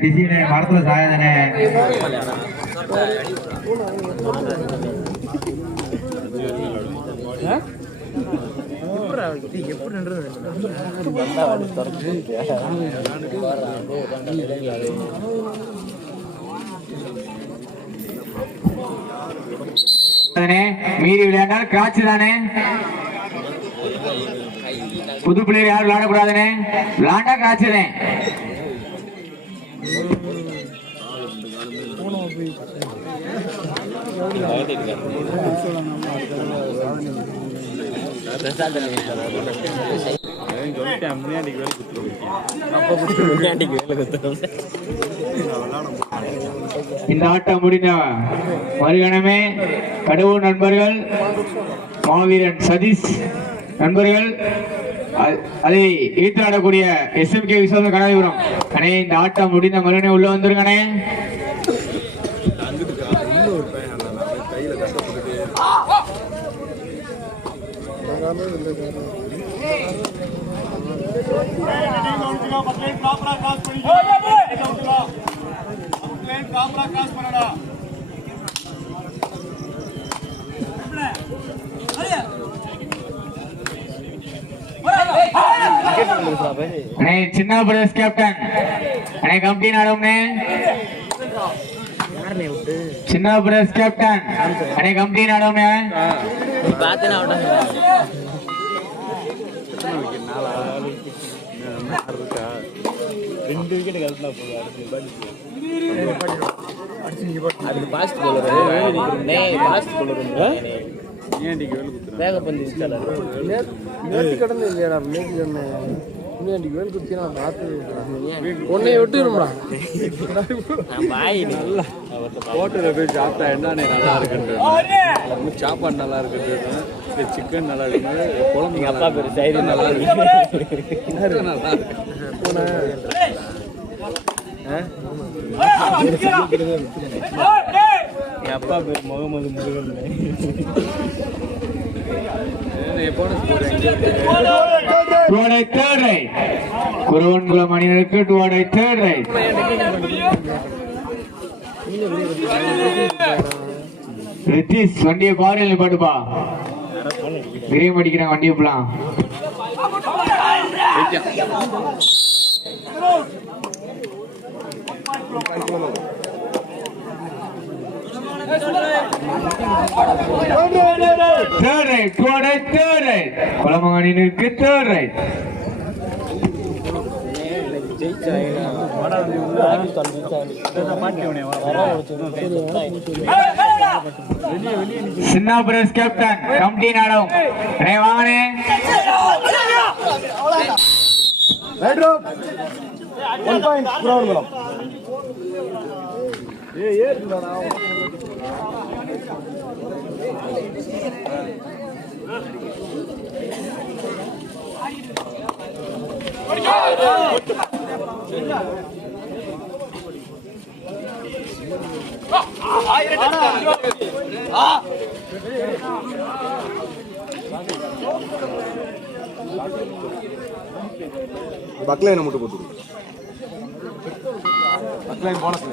பிசினே மரத்துல சாயாதண்ணே மீறி விளையாண்டால் கிராச்சு தானே? புது பிள்ளைகள் யாரும் விளையாடக்கூடாதுனே விளாண்டா கிராச்சுதே இந்த ஆட்டம் முடிந்த மறுகணமே கடவுள் நண்பர்கள் மாவீரன் சதீஷ் நண்பர்கள் அதை ஈர்த்து ஆடக்கூடிய S M K Viswanatha Kadathipuram அண்ணே இந்த ஆட்டம் முடிந்த மறுபடியும் உள்ள வந்துருங்கண்ணே அண்ணே சின்ன பிரதேஷ் கேப்டன் அண்ணே கம்பெனி ஆடும்னே சின்ன பிரதேஷ் கேப்டன் அண்ணே கம்பெனி ரெண்டு விக்கெட் போதும் அது பாஸ்ட் பாஸ்ட் வீச்சாளர் நேற்று கடந்து இல்லையாடா நேற்று கடந்து வேல் உன்னை விட்டுருமா நான் பாய் நல்லா. ஹோட்டலில் போய் சாப்பிட்டா என்னண்ணே நல்லா இருக்குன்றது? சாப்பாடு நல்லா இருக்குன்றது. சிக்கன் நல்லா இருக்குது குழம்பு அப்பா பேரு தைரியம் நல்லா இருக்கு. சிக்கன் நல்லா இருக்கு. என் அப்பா பேர் முகமது முருகன். எப்போது போகிறேன் டுவாடை தேர்ட் ரைட் குருவன்குளம் அணியினருக்கு டுவாடை தேர்ட் ரைட் ரித்திஷ் வண்டியை பாரியில் பாட்டுப்பா கிரீம் அடிக்கிறான் வண்டியை போலாம் தேர்ட் ரைட் டுவாடை தேர்ட் ரைட் குளமங்க தேர்ட் ரைட் சின்ன பிரஸ் கேப்டன் கமிட்டி நாடம் அடே வாங்கனே ரைட் ரோட் ஒன் பாயிண்ட் பக்லைனை மட்டும் போட்டு பக்லைன் போனஸ்ல.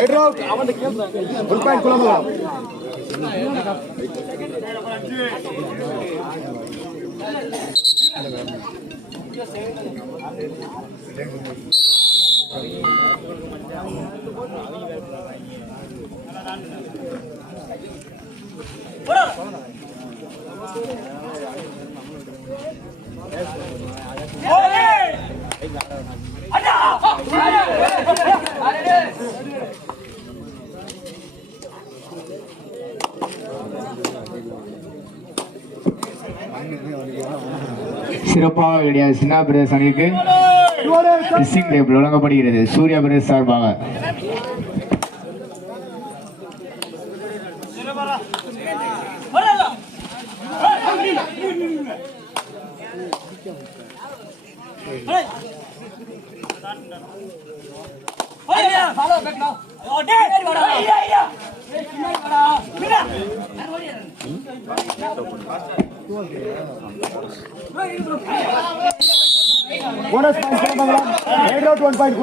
ரைட் ரவுட் அவன் கேம் ஃபுல் சிறப்பாக கிடையாது சின்ன பிரதேச அணிக்கு ட்ரெஸ்ஸிங் டேபிள் வழங்கப்படுகிறது சூர்யா பிரதேச சார்பாக bonus point Kulamangalam right out one point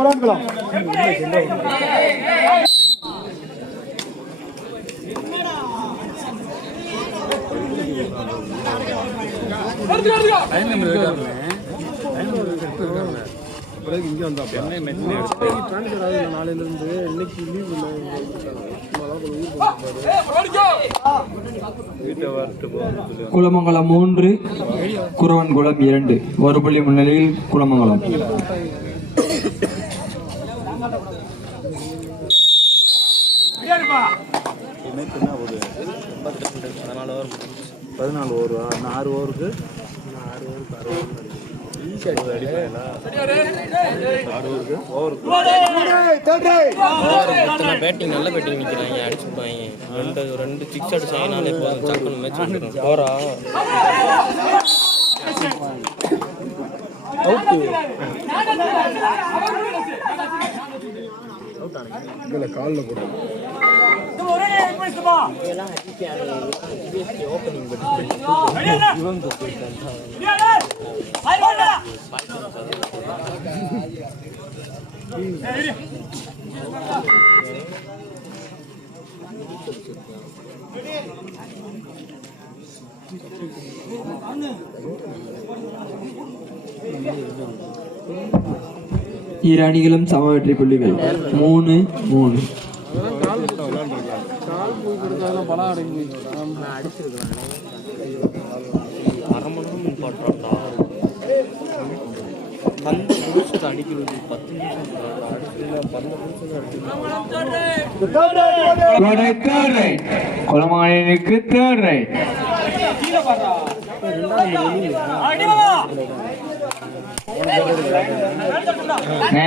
Kulamangalam transfer ஆகுது நாளையிலேருந்து இன்னைக்கு லீவ் இல்லை குளமங்கலம் மூன்று குறவன்குளம் இரண்டு. ஒரு புள்ளி முன்னிலையில் குளமங்கலம் என்ன ஒரு பதினாலு ஓவர் இன்னும் ஆறு ஓவருக்கு? பேட்டிங் நல்ல பேட்டிங் நிற்கிறாங்க அடிச்சுப்பாங்க ரெண்டு ரெண்டு சிக்ஸ் அடிச்சாங்கனாலே போதும் சக்குன்னு மேட்ச் போறா. இரு அணிகளும் சம வெற்றி புள்ளிகள். மூணு மூணு. கொடுத்தாலும் பலம் அடங்கி நேரம் நிப்பாட்டுறான்டா பந்து முடிச்சுட்டு அடிக்கிறது பத்து நிமிஷம் முடிச்சது தேர்ட் ரைட்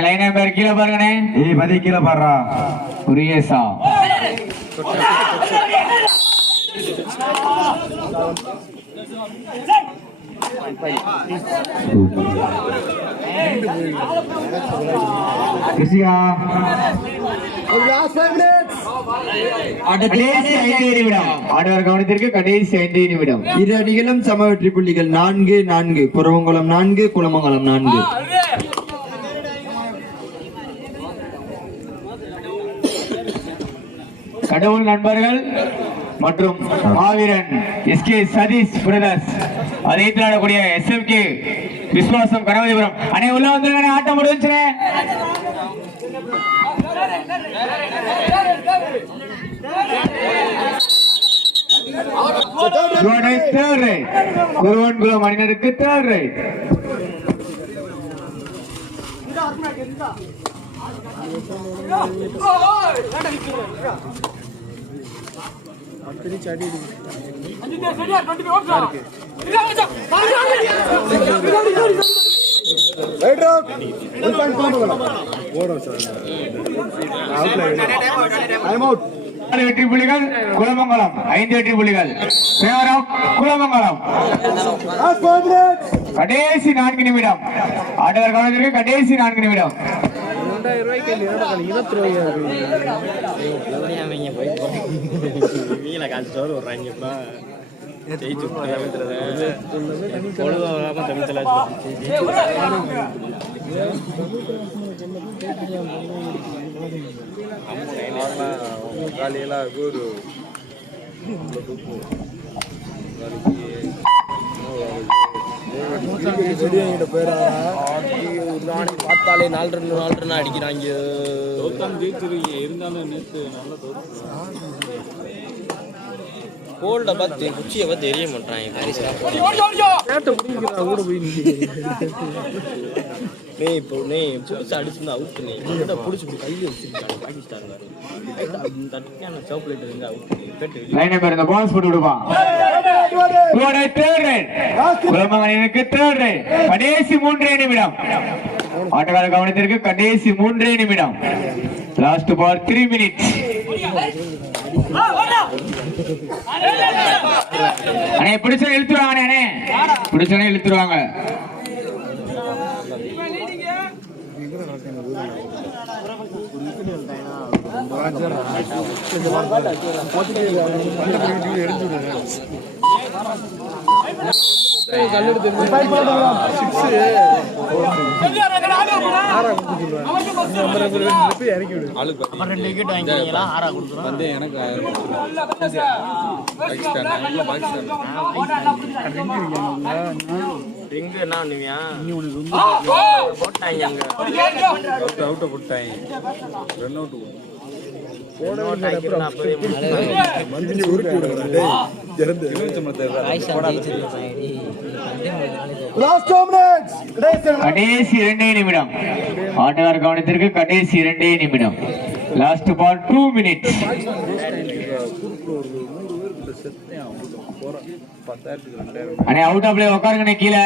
லைன் நம்பர் கீழே பாருங்கண்ணே ஏய் பதி கீழே பாடுறா. குரியேசா கடைசி ஐந்து நிமிடம். ஆடவர் கவனத்திற்கு கடைசி ஐந்து நிமிடம். இரு அணிகளும் சம வெற்றி புள்ளிகள். நான்கு நான்கு. குறவங்குளம் நான்கு குளமங்கலம் நான்கு. கடவுள் நண்பர்கள் மற்றும் மாவீரன் எஸ் கே சதீஷ் பிரதர்ஸ். அதை ஆடக்கூடிய எஸ் எம் கே விஸ்வாசம் கனவதிபுரம் அனை உள்ள வந்துருங்க ஆட்டம் முடிச்சுறேன் தேர்ட் ரைட் குருவன்குளம் அணியினருக்கு தேர்ட் ரைட் பிரிச்சு அடி அடி. ரைட் அவுட் வெற்றி புலிகள் குலமங்கலம் ஐந்து வெற்றி புலிகள் சேரம் குலமங்கலம் கடைசி நான்கு நிமிடம். ஆட்டவர் கவனத்திற்கு கடைசி நான்கு நிமிடம். ரெண்டாயிரம் ரூபாய்க்கு இல்லை என்னடா இருபத்தி ரூபாயா இருக்கு. போய் நீங்கள காசு சோறு ஜெயிச்சு ஒரு பார்த்தாலே நாலு நாலு அடிக்கிறாங்க தோத்தாலும் ஜெயிச்சிருக்கீங்க இருந்தாலும் நேற்று நல்லா தோத்து கோல்ட பார்த்து குச்சியை பார்த்து தெரிய மாட்டாங்க கூட போய் நீ இப்போ நீ புதுசு அடிச்சுருந்தா அவுட் நீ. கூட பிடிச்சி இப்படி கையில் வச்சிருக்காங்க பாகிஸ்தான் தட்டியான சாக்லேட் இருந்து அவுட் பேட்டு லைன் நம்பர் இந்த போனஸ் போட்டு விடுப்பான் ரைட் குலமங்கலத்திற்கு தேர்ட் ரைட் கடைசி மூன்றே நிமிடம். ஆட்டக்கார கவனத்திற்கு கடைசி மூன்றே நிமிடம். லாஸ்ட் பார் த்ரீ மினிட்ஸ் அண்ணே பிடிச்சா இழுத்துருவாங்க அண்ணே பிடிச்சோன்னே இழுத்துருவாங்க. ஆளுக்கு வந்து எனக்கு ரிங்கு என்ன பண்ணுவியா போட்டாங்க அங்க அவுட் அவுட்டை போட்டாங்க run out last two minutes கடைசி கடைசி இரண்டே நிமிடம். ஆட்டக்கார கவனத்திற்கு கடைசி இரண்டே நிமிடம். லாஸ்ட் பால் டூ மினிட்ஸ் அண்ணே அவுட் ஆஃப் பிளே உட்காருங்கண்ணே கீழே.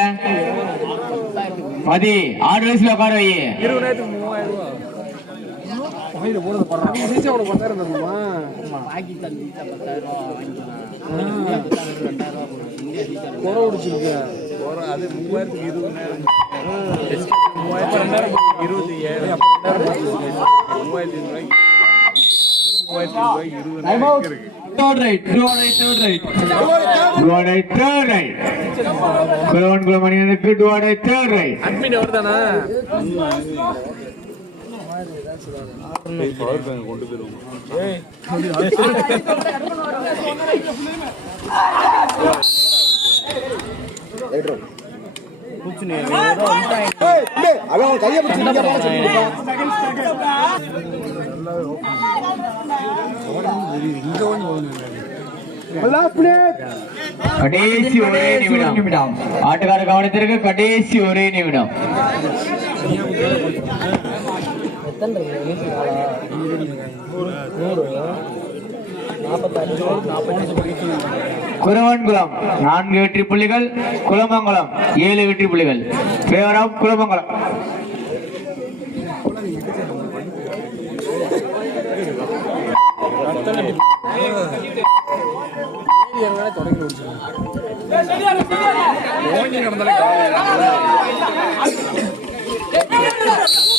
மதி ஆறு வயசுல உட்கார வை ஈஸியாக உனக்கு பத்தாயிரம் தரணுமா குறை பிடிச்சிருக்கு அது மூவாயிரத்துக்கு இருபதாயிரம் மூவாயிரத்தி ரெண்டாயிரம் இருபத்தி ஏழு மூவாயிரத்தி ரூபாய்க்கு மூவாயிரத்தி ரூபாய்க்கு இருபதாயிரம் இருக்கு third right third right third right டுவாடை third right குலவன் குலமணியனுக்கு டுவாடை தேர்ட் ரைட் அட்மின் வருதானா பவர் பேங்க் கொண்டு போயிருவோம் அவன் கையை கடைசி ஒரே நிமிடம். நிமிடம் ஆட்டுக்கார கவனத்திற்கு கடைசி ஒரே நிமிடம். குரவன்குளம் நான்கு வெற்றி புள்ளிகள் குலமங்கலம் ஏழு வெற்றி புள்ளிகள். Favour of Kulamangalam power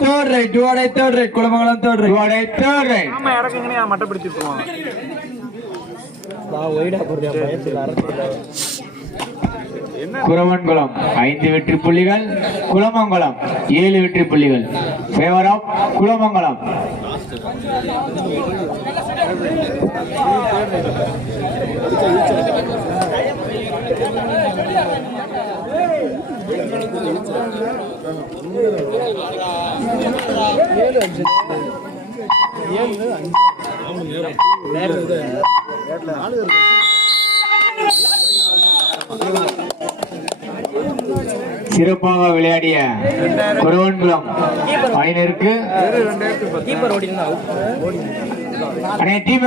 third right டுவாடை third right Kulamangalam third right டுவாடை third right Kuravankulam ஐந்து வெற்றி புள்ளிகள் குலமங்கலம் ஏழு வெற்றி புள்ளிகள். ஃபேவர் ஆஃப் சிறப்பாக விளையாடிய குரவன்குளம் அணியினருக்கு கீப்பர் அனைத்து டீம்